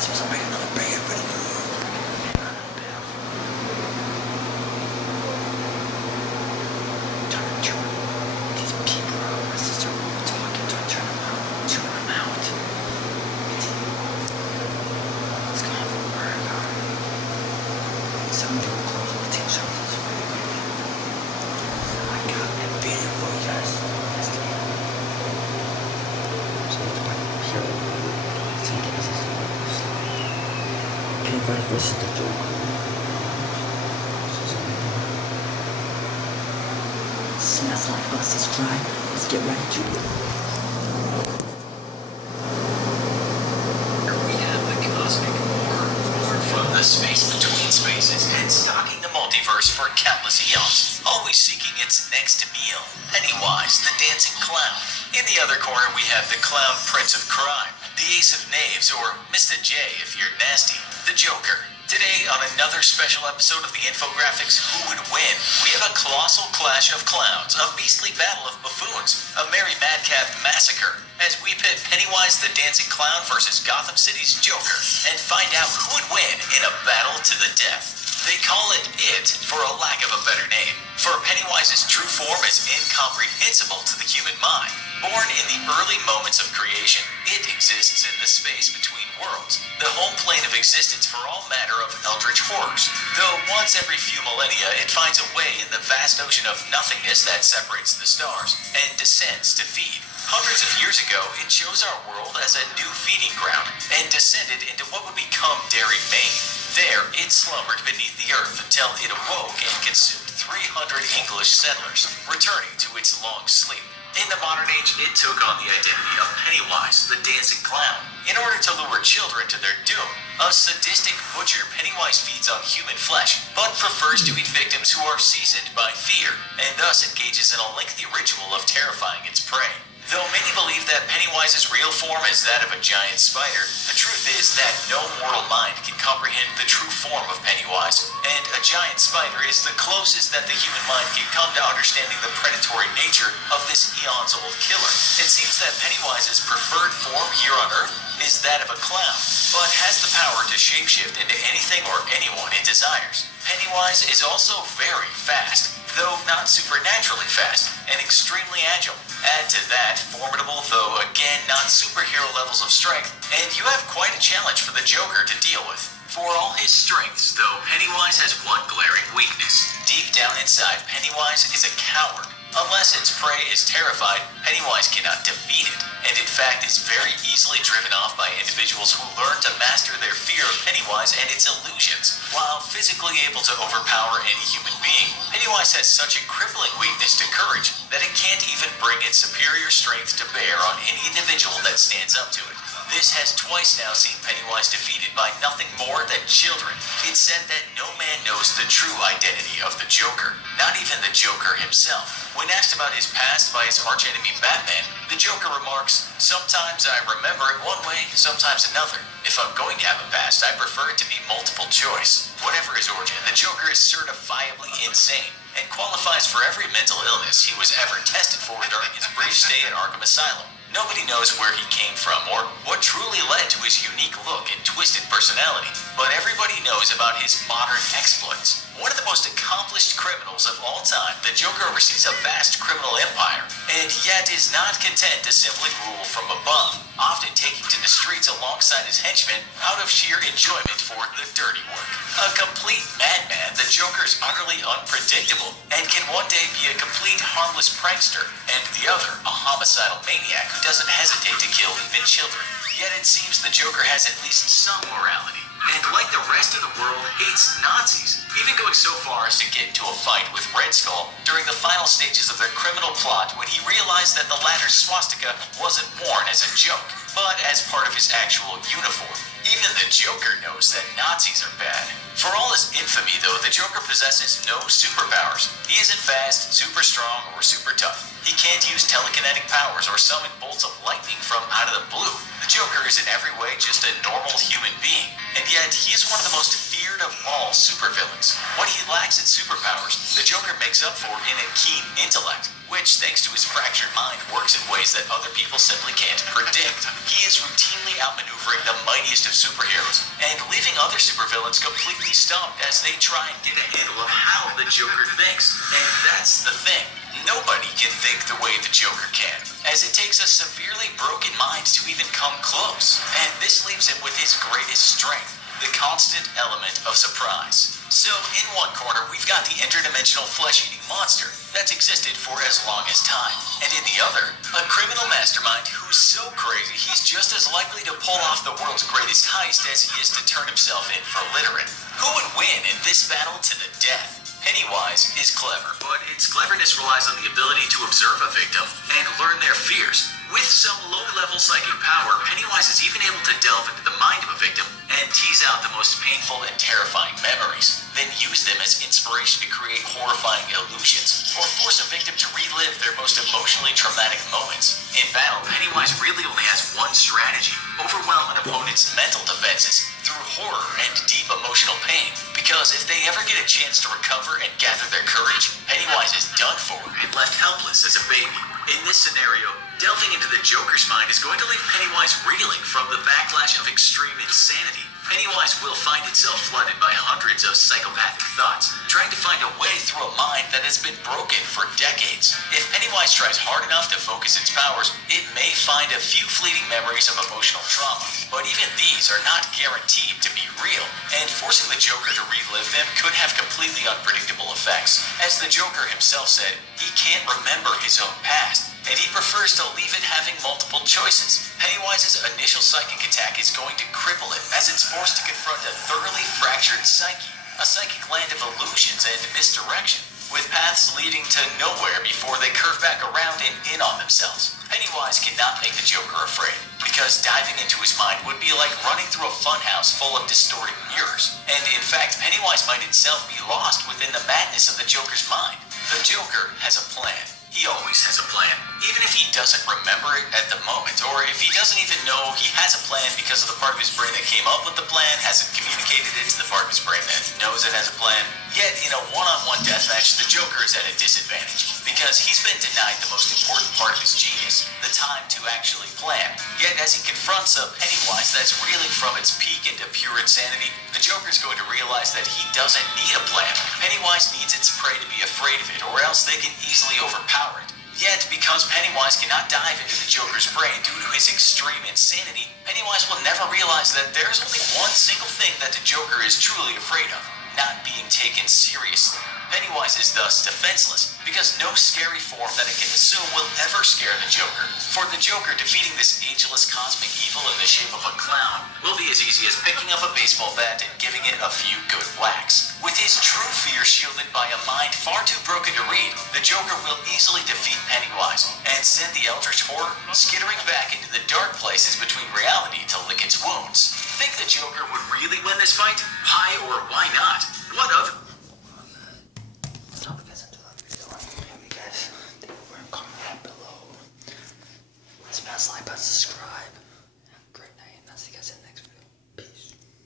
supposed to make another bag for the food. These people around my sister were talking, turn them out. It's gone for murder. Some of you will close the team shelters. I got that video for you guys. Pennywise versus the Joker. Smash like, subscribe. Let's get right to it. We have the cosmic horror born from the space between spaces and stalking the multiverse for countless eons, always seeking its next meal. Pennywise, the dancing clown. In the other corner, we have the clown prince of crime, the ace of knaves, or Mr. J if you're nasty, the Joker. Today, on another special episode of the infographics Who Would Win, we have a colossal clash of clowns, a beastly battle of buffoons, a merry madcap massacre, as we pit Pennywise the dancing clown versus Gotham City's Joker, and find out who would win in a battle to the death. They call it It for a lack of a better name, for Pennywise's true form is incomprehensible to the human mind. Born in the early moments of creation, it exists in the space between worlds, the home plane of existence for all manner of eldritch horrors. Though once every few millennia, it finds a way in the vast ocean of nothingness that separates the stars, and descends to feed. Hundreds of years ago, it chose our world as a new feeding ground, and descended into what would become Derry, Maine. There, it slumbered beneath the earth until it awoke and consumed 300 English settlers, returning to its long sleep. In the modern age, it took on the identity of Pennywise, the dancing clown. In order to lure children to their doom, a sadistic butcher, Pennywise feeds on human flesh, but prefers to eat victims who are seasoned by fear, and thus engages in a lengthy ritual of terrifying its prey. Though many believe that Pennywise's real form is that of a giant spider, the truth is that no mortal mind can comprehend the true form of Pennywise, and a giant spider is the closest that the human mind can come to understanding the predatory nature of this eons-old killer. It seems that Pennywise's preferred form here on Earth is that of a clown, but has the power to shapeshift into anything or anyone it desires. Pennywise is also very fast, though not supernaturally fast, and extremely agile. Add to that formidable, though again not superhero levels of strength, and you have quite a challenge for the Joker to deal with. For all his strengths, though, Pennywise has one glaring weakness. Deep down inside, Pennywise is a coward. Unless its prey is terrified, Pennywise cannot defeat it, and in fact is very easily driven off by individuals who learn to master their fear of Pennywise and its illusions. While physically able to overpower any human being, Pennywise has such a crippling weakness to courage that it can't even bring its superior strength to bear on any individual that stands up to it. This has twice now seen Pennywise defeated by nothing more than children. It's said that no man knows the true identity of the Joker, not even the Joker himself. When asked about his past by his archenemy Batman, the Joker remarks, "Sometimes I remember it one way, sometimes another. If I'm going to have a past, I prefer it to be multiple choice." Whatever his origin, the Joker is certifiably insane, and qualifies for every mental illness he was ever tested for during his brief stay at Arkham Asylum. Nobody knows where he came from or what truly led to his unique look and twisted personality, but everybody knows about his modern exploits. One of the most accomplished criminals of all time, the Joker oversees a vast criminal empire, and yet is not content to simply rule from above, often taking to the streets alongside his henchmen out of sheer enjoyment for the dirty work. A complete madman, the Joker is utterly unpredictable, and can one day be a complete harmless prankster, and the other, a homicidal maniac who doesn't hesitate to kill even children. Yet it seems the Joker has at least some morality, and like the rest of the world, hates Nazis, even going so far as to get into a fight with Red Skull during the final stages of their criminal plot when he realized that the latter's swastika wasn't worn as a joke, but as part of his actual uniform. Even the Joker knows that Nazis are bad. For all his infamy, though, the Joker possesses no superpowers. He isn't fast, super strong, or super tough. He can't use telekinetic powers or summon bolts of lightning from out of the blue. The Joker is in every way just a normal human being, and yet he is one of the most feared of all supervillains. What he lacks in superpowers, the Joker makes up for in a keen intellect, which, thanks to his fractured mind, works in ways that other people simply can't predict. He is routinely outmaneuvering the mightiest of superheroes, and leaving other supervillains completely stumped as they try and get a handle of how the Joker thinks. And that's the thing. Nobody can think the way the Joker can, as it takes a severely broken mind to even come close. And this leaves him with his greatest strength, the constant element of surprise. So, in one corner, we've got the interdimensional flesh-eating monster that's existed for as long as time. And in the other, a criminal mastermind who's so crazy he's just as likely to pull off the world's greatest heist as he is to turn himself in for littering. Who would win in this battle to the death? Pennywise is clever, but its cleverness relies on the ability to observe a victim and learn their fears. With some low-level psychic power, Pennywise is even able to delve into the mind of a victim and tease out the most painful and terrifying memories, then use them as inspiration to create horrifying illusions, or force a victim to relive their most emotionally traumatic moments. In battle, Pennywise really only has one strategy: overwhelm an opponent's mental defenses through horror and deep emotional pain. Because if they ever get a chance to recover and gather their courage, Pennywise is done for and left helpless as a baby. In this scenario, delving into the Joker's mind is going to leave Pennywise reeling from the backlash of extreme insanity. Pennywise will find itself flooded by hundreds of psychopathic thoughts, trying to find a way through a mind that has been broken for decades. If Pennywise tries hard enough to focus its powers, it may find a few fleeting memories of emotional trauma, but even these are not guaranteed to be real, and forcing the Joker to relive them could have completely unpredictable effects. As the Joker himself said, he can't remember his own past, and he prefers to leave it having multiple choices. Pennywise's initial psychic attack is going to cripple it as it's forced to confront a thoroughly fractured psyche, a psychic land of illusions and misdirection, with paths leading to nowhere before they curve back around and in on themselves. Pennywise cannot make the Joker afraid, because diving into his mind would be like running through a funhouse full of distorted mirrors. And in fact, Pennywise might itself be lost within the madness of the Joker's mind. The Joker has a plan. He always has a plan, even if he doesn't remember it at the moment, or if he doesn't even know he has a plan because of the part of his brain that came up with the plan hasn't communicated it to the part of his brain that knows it has a plan. Yet, in a one-on-one deathmatch, the Joker is at a disadvantage, because he's been denied the most important part of his genius, the time to actually plan. Yet, as he confronts a Pennywise that's reeling from its peak into pure insanity, the Joker's going to realize that he doesn't need a plan. Pennywise needs its prey to be afraid of it, or else they can easily overpower it. Yet, because Pennywise cannot dive into the Joker's brain due to his extreme insanity, Pennywise will never realize that there's only one single thing that the Joker is truly afraid of: not being taken seriously. Pennywise is thus defenseless, because no scary form that it can assume will ever scare the Joker. For the Joker, defeating this ageless cosmic evil in the shape of a clown will be as easy as picking up a baseball bat and giving it a few good whacks. With his true fear shielded by a mind far too broken to read, the Joker will easily defeat Pennywise and send the eldritch horror skittering back into the dark places between reality to lick its wounds. Think the Joker would really win this fight? Why or why not? What other